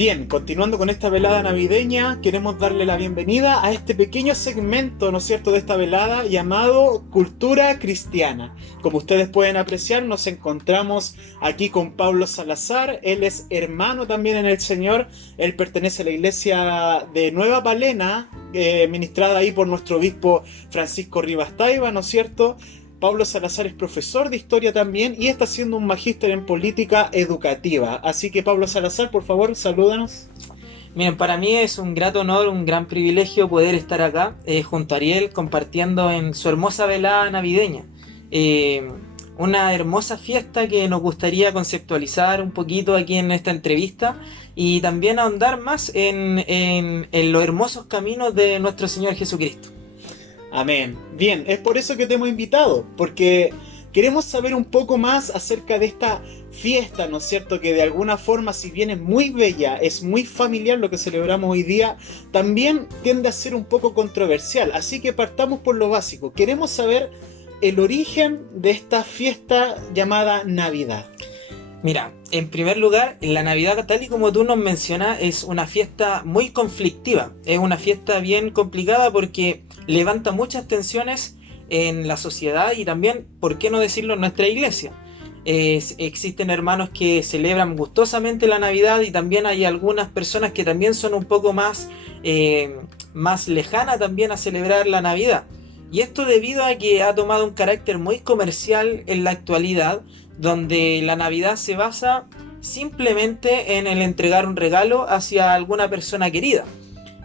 Bien, continuando con esta velada navideña, queremos darle la bienvenida a este pequeño segmento, ¿no es cierto?, de esta velada llamado Cultura Cristiana. Como ustedes pueden apreciar, nos encontramos aquí con Pablo Salazar. Él es hermano también en el Señor. Él pertenece a la iglesia de Nueva Palena, ministrada ahí por nuestro obispo Francisco Rivas Taiba, ¿no es cierto? Pablo Salazar es profesor de historia también y está haciendo un magíster en política educativa. Así que Pablo Salazar, por favor, salúdanos. Miren, para mí es un grato honor, un gran privilegio poder estar acá junto a Ariel compartiendo en su hermosa velada navideña. Una hermosa fiesta que nos gustaría conceptualizar un poquito aquí en esta entrevista y también ahondar más en los hermosos caminos de nuestro Señor Jesucristo. Amén. Bien, es por eso que te hemos invitado, porque queremos saber un poco más acerca de esta fiesta, ¿no es cierto? Que de alguna forma, si bien es muy bella, es muy familiar lo que celebramos hoy día, también tiende a ser un poco controversial. Así que partamos por lo básico. Queremos saber el origen de esta fiesta llamada Navidad. Mira, en primer lugar, la Navidad, tal y como tú nos mencionas, es una fiesta muy conflictiva. Es una fiesta bien complicada porque levanta muchas tensiones en la sociedad y también, ¿por qué no decirlo?, en nuestra iglesia. Existen hermanos que celebran gustosamente la Navidad y también hay algunas personas que también son un poco más lejanas también a celebrar la Navidad. Y esto debido a que ha tomado un carácter muy comercial en la actualidad, donde la Navidad se basa simplemente en el entregar un regalo hacia alguna persona querida.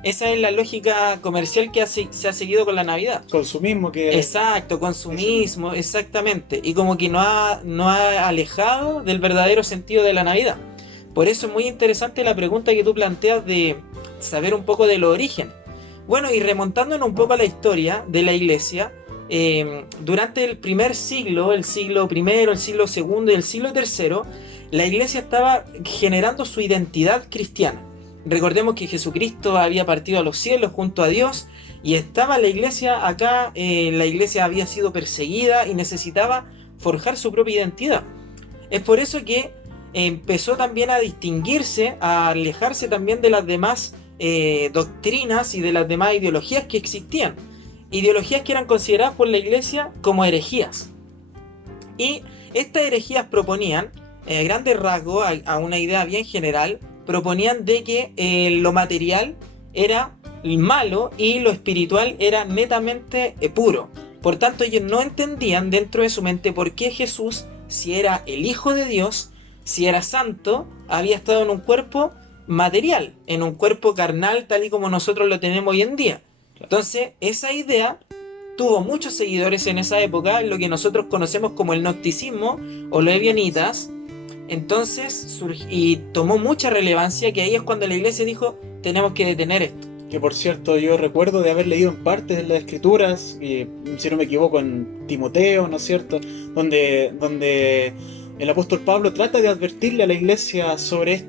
Esa es la lógica comercial que se ha seguido con la Navidad. Consumismo que... Exacto, consumismo, exactamente. Y como que no ha alejado del verdadero sentido de la Navidad. Por eso es muy interesante la pregunta que tú planteas de saber un poco de los orígenes. Bueno, y remontándonos un poco a la historia de la iglesia, durante el primer siglo, el siglo I, el siglo II y el siglo III, la iglesia estaba generando su identidad cristiana. Recordemos que Jesucristo había partido a los cielos junto a Dios y estaba la iglesia acá. La iglesia había sido perseguida y necesitaba forjar su propia identidad. Es por eso que empezó también a distinguirse, a alejarse también de las demás doctrinas y de las demás ideologías que existían. Ideologías que eran consideradas por la iglesia como herejías. Y estas herejías proponían, a grandes rasgos, a una idea bien general, proponían de que lo material era malo y lo espiritual era netamente puro. Por tanto, ellos no entendían dentro de su mente por qué Jesús, si era el Hijo de Dios, si era santo, había estado en un cuerpo material, en un cuerpo carnal tal y como nosotros lo tenemos hoy en día. Entonces, esa idea tuvo muchos seguidores en esa época, lo que nosotros conocemos como el gnosticismo o los ebionitas. Entonces, y tomó mucha relevancia, que ahí es cuando la iglesia dijo, tenemos que detener esto. Que por cierto, yo recuerdo de haber leído en partes de las escrituras, si no me equivoco, en Timoteo, ¿no es cierto?, donde el apóstol Pablo trata de advertirle a la iglesia sobre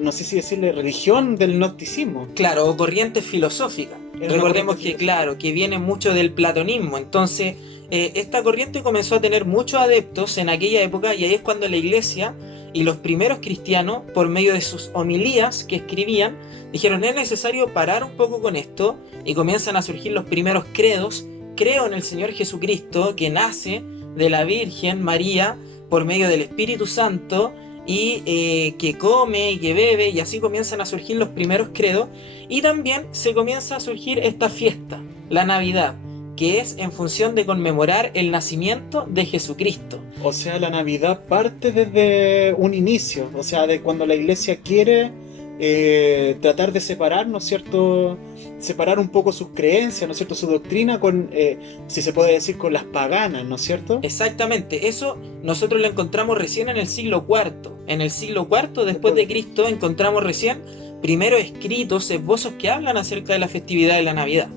no sé si decirle religión del gnosticismo. Claro, o corriente filosófica. Recordemos que, claro, que viene mucho del platonismo. Entonces, esta corriente comenzó a tener muchos adeptos en aquella época y ahí es cuando la iglesia y los primeros cristianos, por medio de sus homilías que escribían, dijeron, es necesario parar un poco con esto, y comienzan a surgir los primeros credos. Creo en el Señor Jesucristo, que nace de la Virgen María por medio del Espíritu Santo, y que come y que bebe, y así comienzan a surgir los primeros credos. Y también se comienza a surgir esta fiesta, la Navidad, que es en función de conmemorar el nacimiento de Jesucristo. O sea, la Navidad parte desde un inicio, o sea, de cuando la iglesia quiere tratar de separar, ¿no es cierto?, separar un poco sus creencias, ¿no es cierto?, su doctrina con, si se puede decir, con las paganas, ¿no es cierto? Exactamente, eso nosotros lo encontramos recién en el siglo IV. En el siglo IV después de Cristo encontramos recién primeros escritos, esbozos que hablan acerca de la festividad de la Navidad.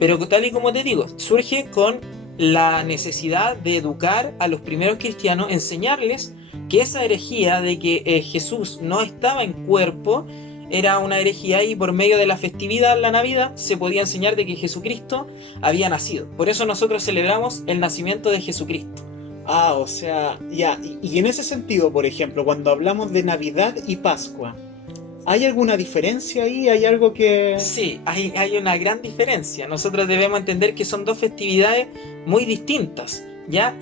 Pero tal y como te digo, surge con la necesidad de educar a los primeros cristianos, enseñarles que esa herejía de que Jesús no estaba en cuerpo era una herejía, y por medio de la festividad, la Navidad, se podía enseñar de que Jesucristo había nacido. Por eso nosotros celebramos el nacimiento de Jesucristo. Ah, o sea, ya. Y en ese sentido, por ejemplo, cuando hablamos de Navidad y Pascua, ¿hay alguna diferencia ahí? ¿Hay algo que...? Sí, hay una gran diferencia. Nosotros debemos entender que son dos festividades muy distintas, ¿ya?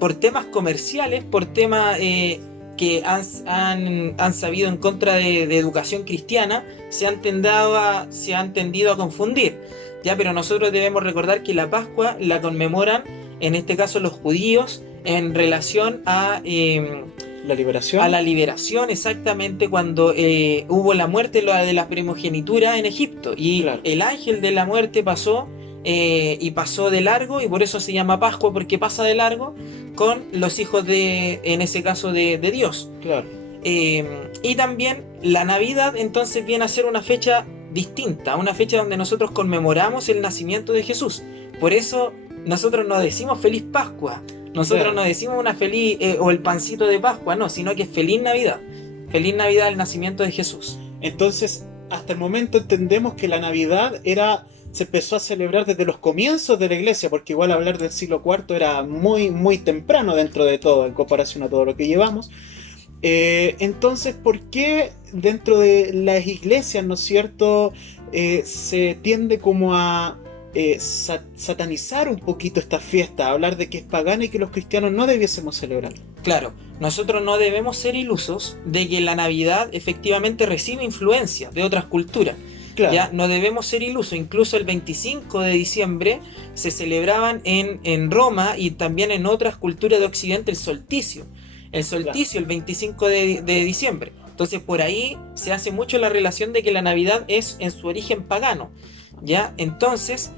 Por temas comerciales, por temas que han sabido en contra de educación cristiana, se han tendido a confundir, ¿ya? Pero nosotros debemos recordar que la Pascua la conmemoran, en este caso los judíos, en relación ¿La liberación? a la liberación, exactamente, cuando hubo la muerte de la primogenitura en Egipto, y Claro, el ángel de la muerte pasó, y pasó de largo, y por eso se llama Pascua, porque pasa de largo con los hijos en ese caso de Dios. claro. Y también la Navidad entonces viene a ser una fecha distinta, una fecha donde nosotros conmemoramos el nacimiento de Jesús. Por eso nosotros no decimos feliz Pascua, nosotros Claro. no decimos una feliz o el pancito de Pascua, no, sino que es feliz Navidad. Feliz Navidad, el nacimiento de Jesús. Entonces, hasta el momento entendemos que la Navidad se empezó a celebrar desde los comienzos de la iglesia, porque igual hablar del siglo IV era muy, muy temprano dentro de todo, en comparación a todo lo que llevamos. Entonces, ¿por qué dentro de las iglesias, ¿no es cierto?, se tiende como a satanizar un poquito esta fiesta, a hablar de que es pagana y que los cristianos no debiésemos celebrar? Claro, nosotros no debemos ser ilusos de que la Navidad efectivamente recibe influencia de otras culturas. Claro, Ya no debemos ser ilusos, incluso el 25 de diciembre se celebraban en Roma y también en otras culturas de Occidente el solsticio. El solsticio, el 25 de diciembre. Entonces por ahí se hace mucho la relación de que la Navidad es en su origen pagano. ¿Ya? Entonces,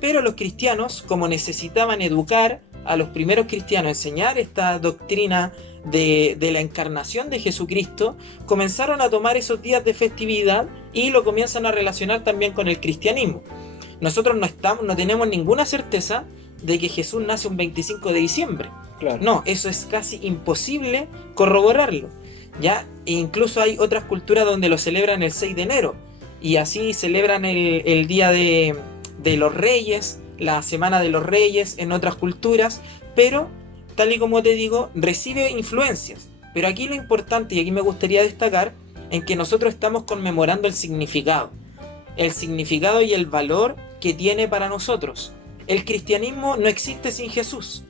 pero los cristianos, como necesitaban educar a los primeros cristianos, enseñar esta doctrina de la encarnación de Jesucristo, comenzaron a tomar esos días de festividad y lo comienzan a relacionar también con el cristianismo. Nosotros no tenemos ninguna certeza de que Jesús nace un 25 de diciembre. claro. No, eso es casi imposible corroborarlo. ¿Ya? E incluso hay otras culturas donde lo celebran el 6 de enero. Y así celebran el día de los reyes, la semana de los reyes en otras culturas. Pero, tal y como te digo, recibe influencias. Pero aquí lo importante, y aquí me gustaría destacar, en que nosotros estamos conmemorando el significado. El significado y el valor que tiene para nosotros. El cristianismo no existe sin Jesús.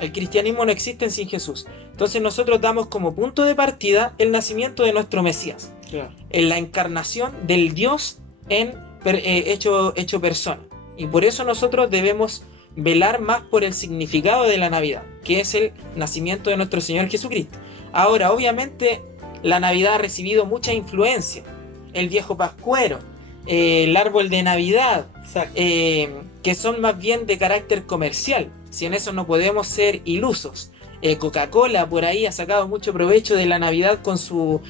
El cristianismo no existe sin Jesús. Entonces nosotros damos como punto de partida el nacimiento de nuestro Mesías. Claro. En la encarnación del Dios hecho persona. Y por eso nosotros debemos velar más por el significado de la Navidad, que es el nacimiento de nuestro Señor Jesucristo. Ahora, obviamente, la Navidad ha recibido mucha influencia. El viejo pascuero, el árbol de Navidad, Exacto. que son más bien de carácter comercial. Si en eso no podemos ser ilusos. Coca-Cola por ahí ha sacado mucho provecho de la Navidad con su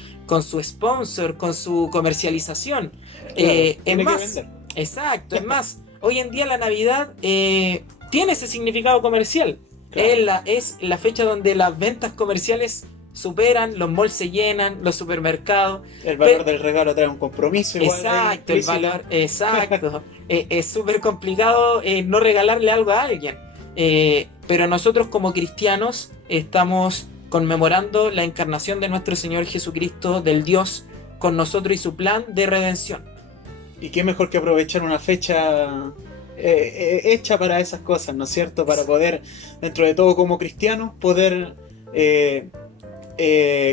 sponsor, con su comercialización. Claro, Es tiene que más, vender. exacto, es más, hoy en día la Navidad tiene ese significado comercial. Claro. Es la fecha donde las ventas comerciales superan, los malls se llenan, los supermercados. El valor del regalo trae un compromiso igual. Exacto, el valor, exacto. Es súper complicado no regalarle algo a alguien. Pero nosotros como cristianos estamos conmemorando la encarnación de nuestro Señor Jesucristo, del Dios con nosotros y su plan de redención. Y qué mejor que aprovechar una fecha hecha para esas cosas, ¿no es cierto? Para poder, dentro de todo como cristianos, poder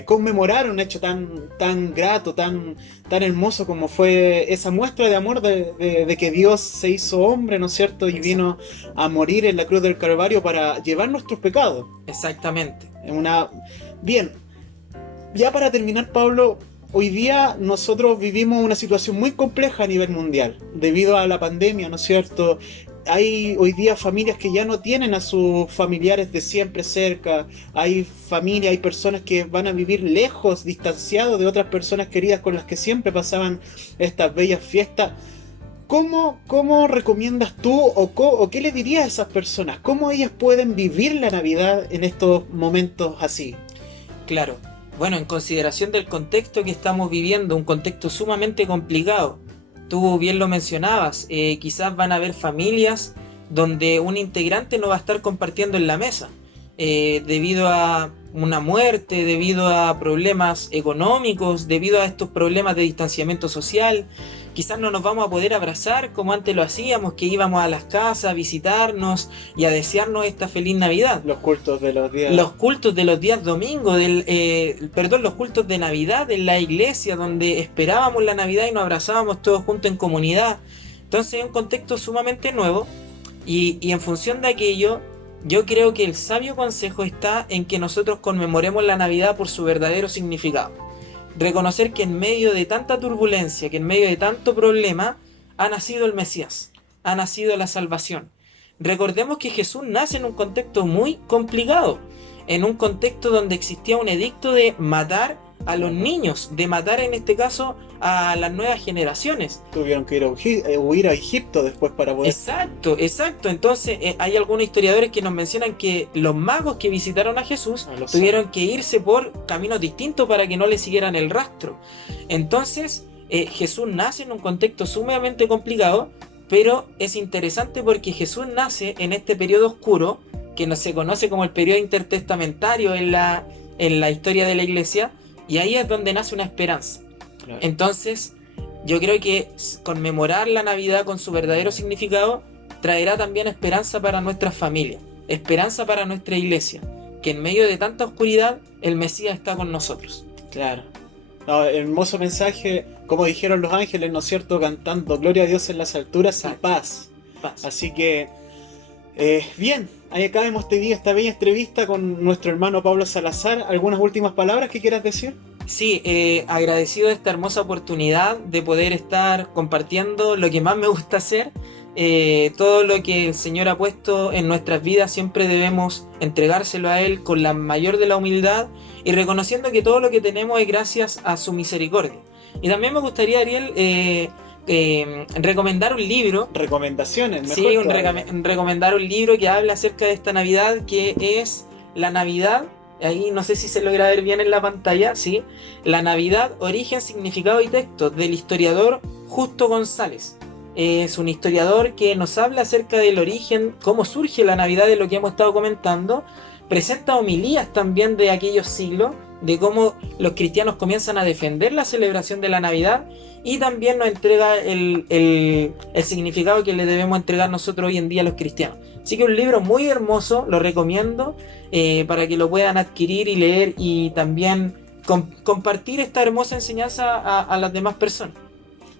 conmemorar un hecho tan grato, tan hermoso como fue esa muestra de amor de que Dios se hizo hombre, ¿no es cierto? Y vino a morir en la cruz del Calvario para llevar nuestros pecados. Exactamente. Bien, ya para terminar, Pablo, hoy día nosotros vivimos una situación muy compleja a nivel mundial, debido a la pandemia, ¿no es cierto? Hay hoy día familias que ya no tienen a sus familiares de siempre cerca, hay familias, hay personas que van a vivir lejos, distanciados de otras personas queridas con las que siempre pasaban estas bellas fiestas. ¿Cómo recomiendas tú o qué le dirías a esas personas? ¿Cómo ellas pueden vivir la Navidad en estos momentos así? Claro. Bueno, en consideración del contexto que estamos viviendo, un contexto sumamente complicado. Tú bien lo mencionabas, quizás van a haber familias donde un integrante no va a estar compartiendo en la mesa, debido a una muerte, debido a problemas económicos, debido a estos problemas de distanciamiento social. Quizás no nos vamos a poder abrazar como antes lo hacíamos, que íbamos a las casas a visitarnos y a desearnos esta feliz Navidad. Los cultos de los días. Los cultos de los días domingos, los cultos de Navidad en la iglesia, donde esperábamos la Navidad y nos abrazábamos todos juntos en comunidad. Entonces es un contexto sumamente nuevo y en función de aquello, yo creo que el sabio consejo está en que nosotros conmemoremos la Navidad por su verdadero significado. Reconocer que en medio de tanta turbulencia, que en medio de tanto problema, ha nacido el Mesías, ha nacido la salvación. Recordemos que Jesús nace en un contexto muy complicado, en un contexto donde existía un edicto de matar a los niños, de matar en este caso a las nuevas generaciones. Tuvieron que huir a Egipto después para poder... Exacto. Entonces hay algunos historiadores que nos mencionan que los magos que visitaron a Jesús tuvieron que irse por caminos distintos para que no le siguieran el rastro. Entonces Jesús nace en un contexto sumamente complicado, pero es interesante porque Jesús nace en este periodo oscuro, que no se conoce como el periodo intertestamentario en la historia de la iglesia, y ahí es donde nace una esperanza. Claro. Entonces, yo creo que conmemorar la Navidad con su verdadero significado traerá también esperanza para nuestras familias, esperanza para nuestra iglesia, que en medio de tanta oscuridad, el Mesías está con nosotros. Claro. No, hermoso mensaje, como dijeron los ángeles, ¿no es cierto? Cantando gloria a Dios en las alturas y paz. Así que, bien, ahí acabamos esta bella entrevista con nuestro hermano Pablo Salazar. ¿Algunas últimas palabras que quieras decir? Sí, agradecido de esta hermosa oportunidad de poder estar compartiendo lo que más me gusta hacer. Todo lo que el Señor ha puesto en nuestras vidas siempre debemos entregárselo a Él con la mayor de la humildad y reconociendo que todo lo que tenemos es gracias a su misericordia. Y también me gustaría, Ariel, recomendar un libro. Recomendaciones, mejor. Sí, recomendar un libro que habla acerca de esta Navidad, que es La Navidad. Ahí no sé si se logra ver bien en la pantalla, ¿sí? La Navidad, origen, significado y texto, del historiador Justo González. Es un historiador que nos habla acerca del origen, cómo surge la Navidad, de lo que hemos estado comentando. Presenta homilías también de aquellos siglos, de cómo los cristianos comienzan a defender la celebración de la Navidad, y también nos entrega el significado que le debemos entregar nosotros hoy en día a los cristianos. Así que un libro muy hermoso, lo recomiendo para que lo puedan adquirir y leer, y también compartir esta hermosa enseñanza a las demás personas.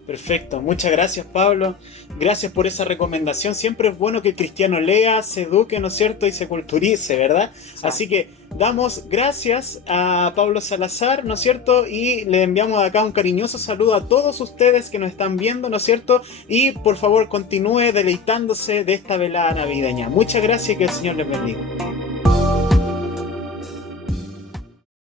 Perfecto, muchas gracias, Pablo. Gracias por esa recomendación. Siempre es bueno que el cristiano lea, se eduque, ¿no es cierto? Y se culturice, ¿verdad? Sí. Así que damos gracias a Pablo Salazar, ¿no es cierto? Y le enviamos acá un cariñoso saludo a todos ustedes que nos están viendo, ¿no es cierto? Y por favor continúe deleitándose de esta velada navideña. Muchas gracias y que el Señor les bendiga.